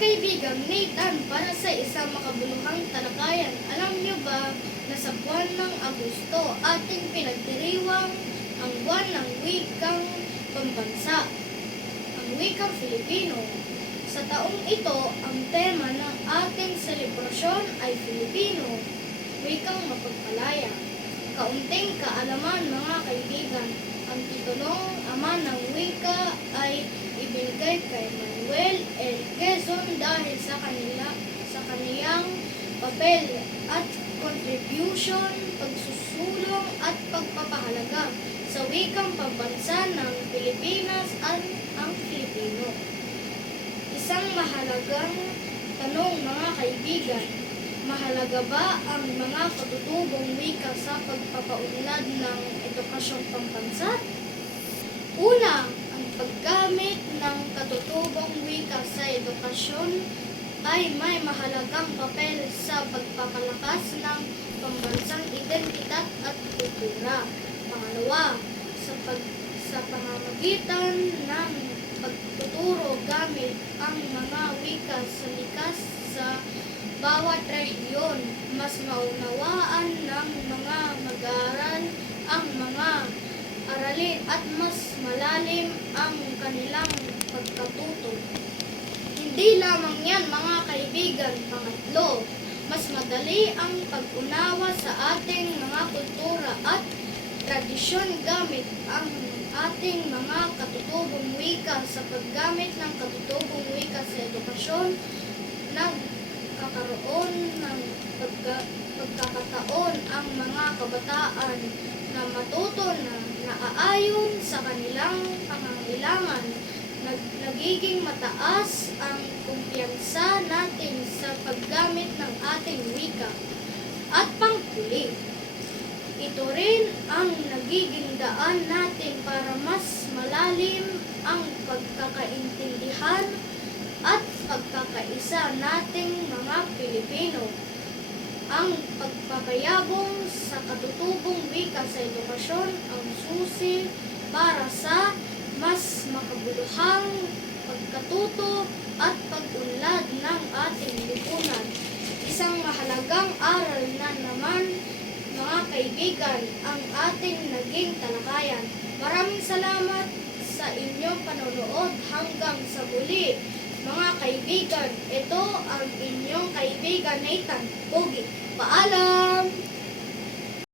kaibigang Nathan, para sa isang makabuluhang talakayan, alam niyo ba na sa buwan ng Agosto ating pinagdiriwang ang buwan ng wikang pambansa, ang wikang Filipino. Sa taong ito, ang tema ng ating selebrasyon ay Filipino, wikang mapagpalaya. Kaunting kaalaman mga kaibigan, ang titulong ama ng wika ay ibinigay kay Manuel L. Quezon dahil sa kaniyang papel at contribution, pagsusulong at pagpapahalaga sa wikang pambansa ng Pilipinas at ang Filipino. Isang mahalagang tanong mga kaibigan, mahalaga ba ang mga katutubong wika sa pagpapaunlad ng edukasyong pambansa? Una, ang paggamit ng katutubong wika sa edukasyon ay may mahalagang papel sa pagpapalakas ng pambansang identidad at kultura. Pangalawa, sa pamamagitan ng pagtuturo gamit ang mga wika sa likas sa bawat rehiyon, mas maunawaan ng mga mag-aaral ang mga aralin at mas malalim ang kanilang pagkatuto. Hindi lamang yan mga kaibigan, pangatlo, mas madali ang pag-unawa sa ating mga kultura at tradisyon gamit ang ating mga katutubong wika. Sa paggamit ng katutubong wika sa edukasyon, nagkakaroon ng pagkakataon ang mga kabataan na matuto na naaayon sa kanilang pangangailangan. Nagiging mataas ang kumpiyansa natin sa paggamit ng ating wika. At panghuli, ito rin ang nagiging daan natin para mas malalim ang pagkakaintindihan at pagkakaisa nating mga Pilipino. Ang pagpapayabong sa katutubong wika sa edukasyon ang susi para sa mas makabuluhang pagkatuto at pag-unlad ng ating lipunan. Isang mahalagang aral na naman mga kaibigan ang ating naging talakayan. Maraming salamat sa inyong panonood hanggang sa muli. Mga kaibigan, ito ang inyong kaibigan Nathan Pogi. Paalam!